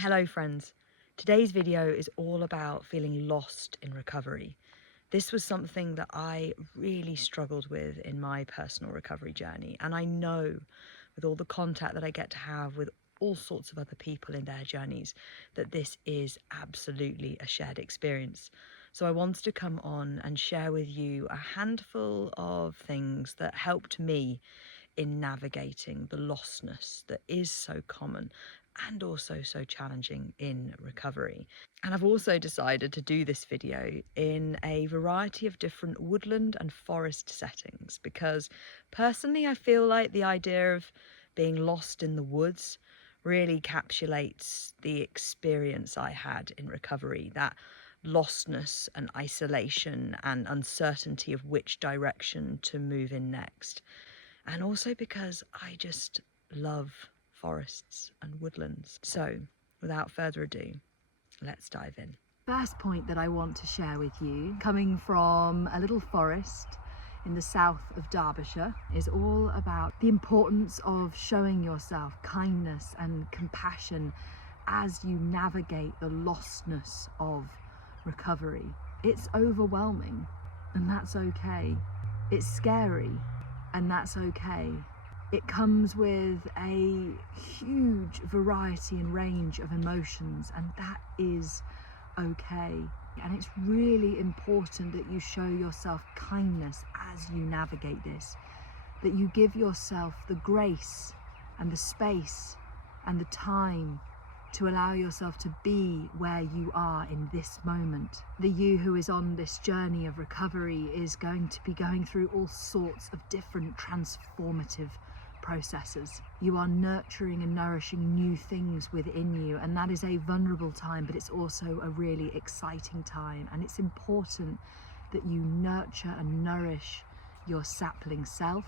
Hello friends, today's video is all about feeling lost in recovery. This was something that I really struggled with in my personal recovery journey, and I know with all the contact that I get to have with all sorts of other people in their journeys that this is absolutely a shared experience. So I wanted to come on and share with you a handful of things that helped me in navigating the lostness that is so common and also so challenging in recovery. And I've also decided to do this video in a variety of different woodland and forest settings because personally I feel like the idea of being lost in the woods really encapsulates the experience I had in recovery, that lostness and isolation and uncertainty of which direction to move in next. And also because I just love forests and woodlands. So without further ado, let's dive in. First point that I want to share with you, coming from a little forest in the south of Derbyshire, is all about the importance of showing yourself kindness and compassion as you navigate the lostness of recovery. It's overwhelming, and that's okay. It's scary, and that's okay. It comes with a huge variety and range of emotions, and that is okay. And it's really important that you show yourself kindness as you navigate this, that you give yourself the grace and the space and the time to allow yourself to be where you are in this moment. The you who is on this journey of recovery is going to be going through all sorts of different transformative processes. You are nurturing and nourishing new things within you, and that is a vulnerable time, but it's also a really exciting time. And it's important that you nurture and nourish your sapling self,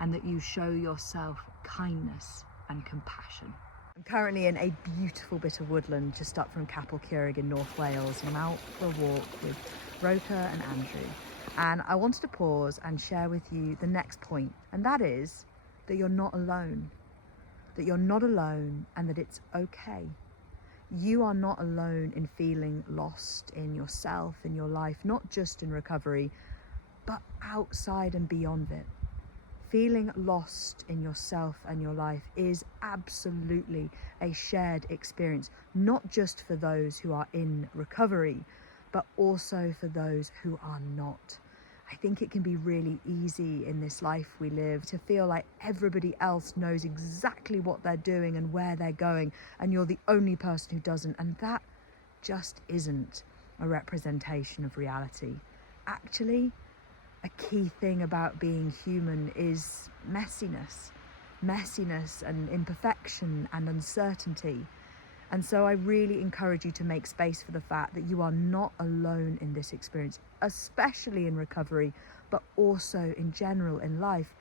and that you show yourself kindness and compassion. I'm currently in a beautiful bit of woodland just up from Capel Curig in North Wales, and I'm out for a walk with Roca and Andrew. And I wanted to pause and share with you the next point, and that is that you're not alone. That you're not alone, and that it's okay. You are not alone in feeling lost in yourself, in your life, not just in recovery, but outside and beyond it. Feeling lost in yourself and your life is absolutely a shared experience, not just for those who are in recovery, but also for those who are not. I think it can be really easy in this life we live to feel like everybody else knows exactly what they're doing and where they're going, and you're the only person who doesn't, and that just isn't a representation of reality. Actually, a key thing about being human is messiness and imperfection and uncertainty. And so I really encourage you to make space for the fact that you are not alone in this experience, especially in recovery, but also in general in life.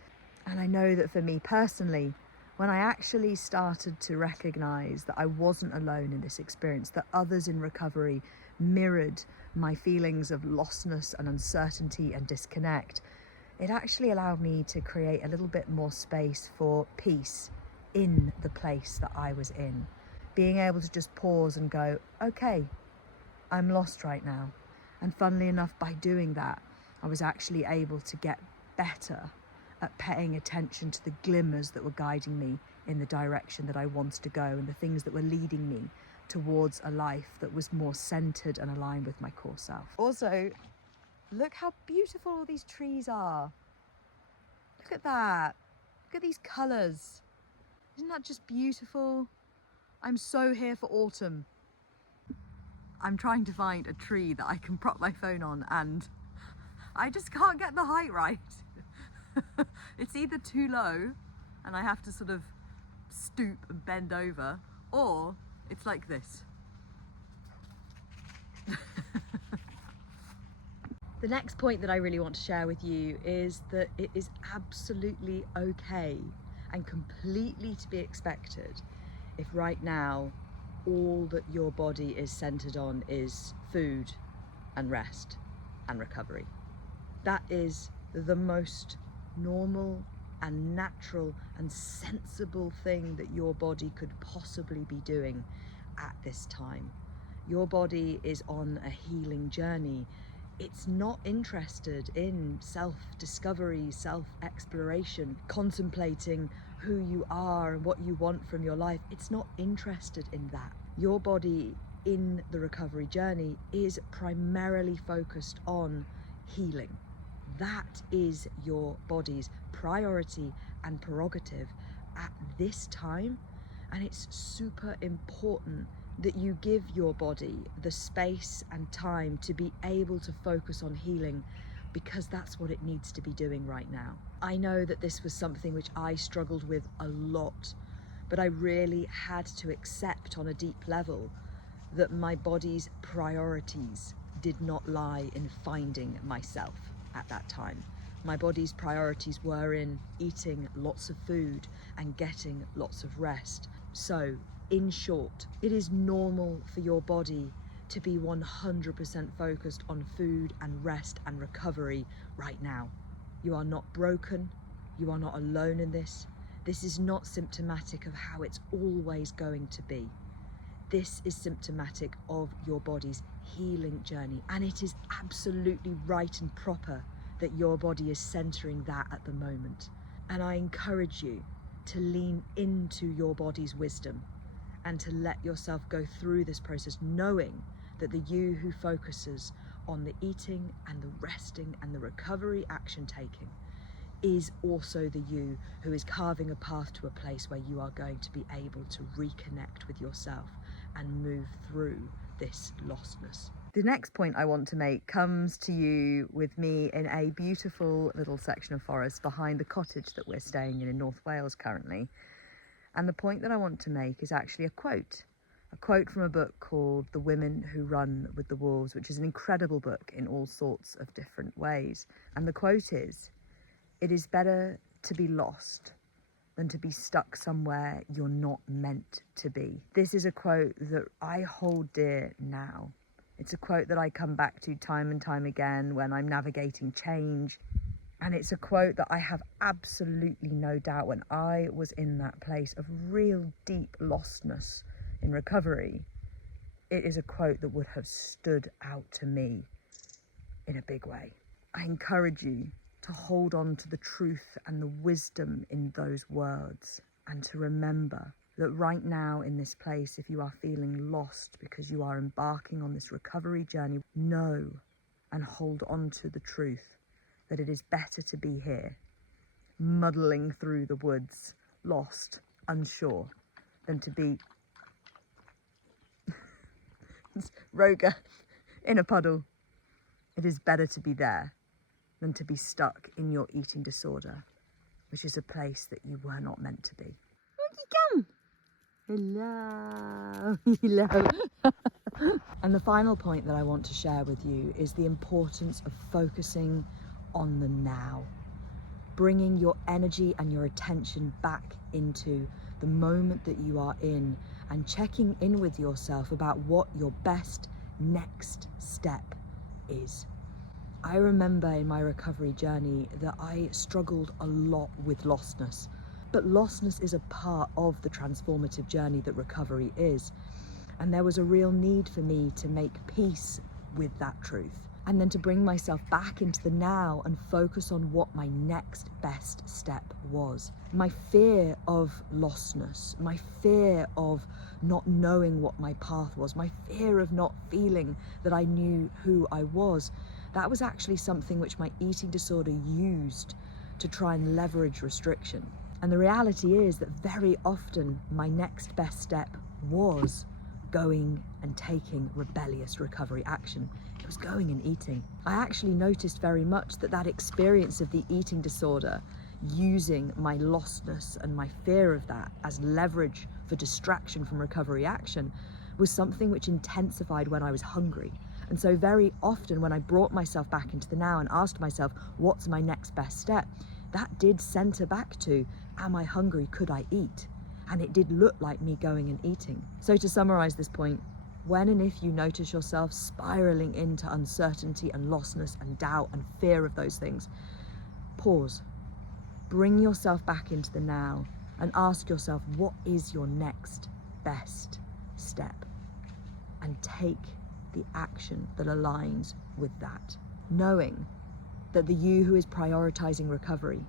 And I know that for me personally, when I actually started to recognize that I wasn't alone in this experience, that others in recovery mirrored my feelings of lostness and uncertainty and disconnect, it actually allowed me to create a little bit more space for peace in the place that I was in. Being able to just pause and go, okay, I'm lost right now. And funnily enough, by doing that, I was actually able to get better at paying attention to the glimmers that were guiding me in the direction that I wanted to go, and the things that were leading me towards a life that was more centered and aligned with my core self. Also, look how beautiful all these trees are. Look at that. Look at these colors. Isn't that just beautiful? I'm so here for autumn. I'm trying to find a tree that I can prop my phone on, and I just can't get the height right. It's either too low and I have to sort of stoop and bend over, or it's like this. The next point that I really want to share with you is that it is absolutely okay and completely to be expected if right now all that your body is centered on is food and rest and recovery. That is the most normal and natural and sensible thing that your body could possibly be doing at this time. Your body is on a healing journey. It's not interested in self-discovery, self-exploration, contemplating who you are and what you want from your life. It's not interested in that. Your body in the recovery journey is primarily focused on healing. That is your body's priority and prerogative at this time, and it's super important that you give your body the space and time to be able to focus on healing, because that's what it needs to be doing right now. I know that this was something which I struggled with a lot, but I really had to accept on a deep level that my body's priorities did not lie in finding myself at that time. My body's priorities were in eating lots of food and getting lots of rest. So, in short, it is normal for your body to be 100% focused on food and rest and recovery right now. You are not broken. You are not alone in this. This is not symptomatic of how it's always going to be. This is symptomatic of your body's healing journey, and it is absolutely right and proper that your body is centering that at the moment. And I encourage you to lean into your body's wisdom and to let yourself go through this process, knowing that the you who focuses on the eating and the resting and the recovery action taking is also the you who is carving a path to a place where you are going to be able to reconnect with yourself and move through this lostness. The next point I want to make comes to you with me in a beautiful little section of forest behind the cottage that we're staying in North Wales currently. And the point that I want to make is actually a quote from a book called The Women Who Run with the Wolves, which is an incredible book in all sorts of different ways. And the quote is, "It is better to be lost than to be stuck somewhere you're not meant to be." This is a quote that I hold dear now. It's a quote that I come back to time and time again when I'm navigating change. And it's a quote that I have absolutely no doubt when I was in that place of real deep lostness in recovery, it is a quote that would have stood out to me in a big way. I encourage you to hold on to the truth and the wisdom in those words, and to remember that right now in this place, if you are feeling lost because you are embarking on this recovery journey, know and hold on to the truth that it is better to be here, muddling through the woods, lost, unsure, than to be Roga in a puddle. It is better to be there than to be stuck in your eating disorder, which is a place that you were not meant to be. Come. Hello. Hello. And the final point that I want to share with you is the importance of focusing on the now, bringing your energy and your attention back into the moment that you are in, and checking in with yourself about what your best next step is. I remember in my recovery journey that I struggled a lot with lostness, but lostness is a part of the transformative journey that recovery is. And there was a real need for me to make peace with that truth, and then to bring myself back into the now and focus on what my next best step was. My fear of lostness, my fear of not knowing what my path was, my fear of not feeling that I knew who I was, that was actually something which my eating disorder used to try and leverage restriction. And the reality is that very often my next best step was going and taking rebellious recovery action. It was going and eating. I actually noticed very much that experience of the eating disorder, using my lostness and my fear of that as leverage for distraction from recovery action, was something which intensified when I was hungry. And so very often when I brought myself back into the now and asked myself, what's my next best step? That did center back to, am I hungry? Could I eat? And it did look like me going and eating. So to summarize this point, when and if you notice yourself spiraling into uncertainty and lostness and doubt and fear of those things, pause, bring yourself back into the now and ask yourself, what is your next best step and take the action that aligns with that, knowing that the you who is prioritizing recovery,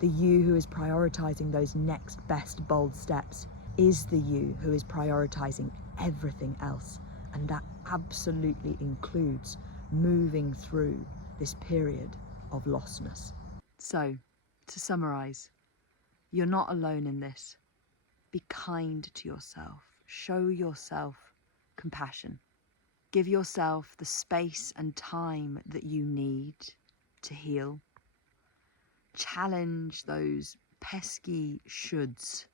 the you who is prioritizing those next best bold steps, is the you who is prioritizing everything else. And that absolutely includes moving through this period of lostness. So, to summarize, you're not alone in this. Be kind to yourself. Show yourself compassion. Give yourself the space and time that you need to heal. Challenge those pesky shoulds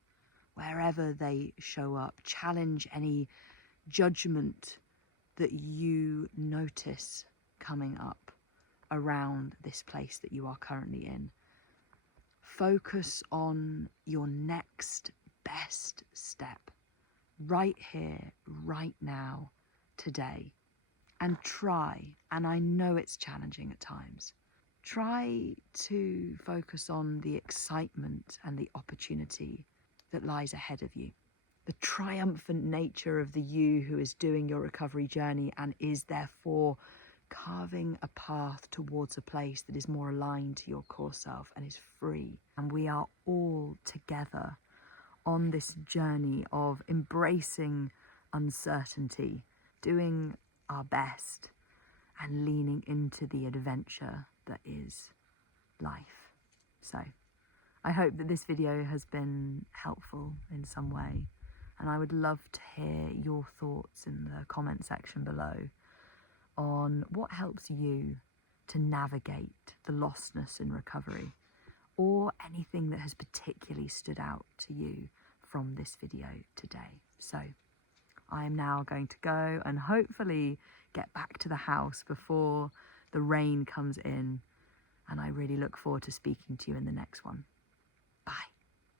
wherever they show up. Challenge any judgment that you notice coming up around this place that you are currently in. Focus on your next best step right here, right now, today. And try, and I know it's challenging at times, try to focus on the excitement and the opportunity that lies ahead of you. The triumphant nature of the you who is doing your recovery journey and is therefore carving a path towards a place that is more aligned to your core self and is free. And we are all together on this journey of embracing uncertainty, doing our best and leaning into the adventure that is life. So I hope that this video has been helpful in some way, and I would love to hear your thoughts in the comment section below on what helps you to navigate the lostness in recovery, or anything that has particularly stood out to you from this video today. So I am now going to go and hopefully get back to the house before the rain comes in, and I really look forward to speaking to you in the next one.